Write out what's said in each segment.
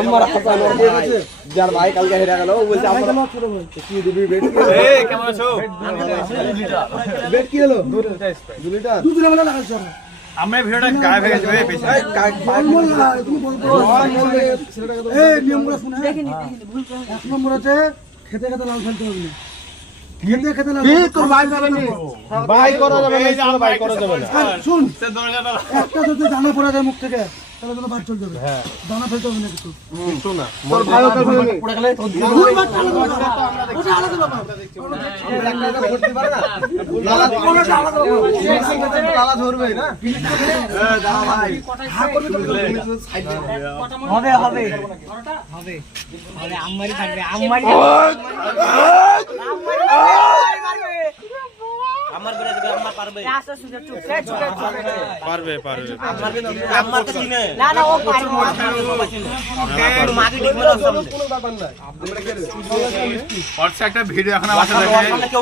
আমার হাসান যার ভাই কালকে হেরে গেল ও বলছে আমরা কি দিবি বেট এই কেমন আছো বেট কি হলো 2 লিটার লাগাইছো আমরা ভিডিওটা গায়ে ভেঙে যাবে বেশি এই নিয়মগুলো শুনে দেখিনি ভুল করে এক নম্বর আছে খেতে খেতে লাল ফেলতে হবে না খেতে খেতে লাল তোর ভাই যাবে না ভাই করা যাবে না এই ভাই করা যাবে না শুন একটা যদি দানা পড়া যায় মুখ থেকে তাহলে তো বাদ চলে যাবে হ্যাঁ দানা ফেলতে হবে না কিছু একটু না তোর ভাই পড়ে গেলে তোর ওটা আলাদা বাবা একটা করতে পারে না লালা ধরবে না দাও ভাই হবে হবে হবে আরে আম্মারি থাকবে আম্মারি আমার করে দেবে আম্মা পারবে আচ্ছা সুজা চুপ পারবে পারবে আম্মা তো চিনে না না ও পারবে ওকে মাটি ঠিক করে সামনে কোনো ব্যাপার না আমরা কি হোয়াটসঅ্যাপ একটা ভিডিও এখন আমার সাথে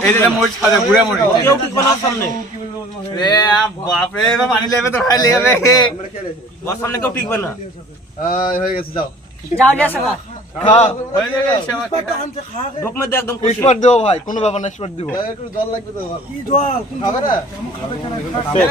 এই যে মোট সাজা ঘুরে মরি কেউ ঠিক বানা সামনে রে বাপ রে বাপ পানি লেবে তো খাই লেবে আমরা কি রে ওর সামনে কেউ ঠিক বানা হয়ে গেছে যাও যাও যা সবা হ্যাঁ হয়ে গেছে বুক মে একদম খুশি স্পট দাও ভাই কোনো ব্যাপার না স্পট দিব একটু জল লাগবে তো ভাই কি জল খাবে না খাবে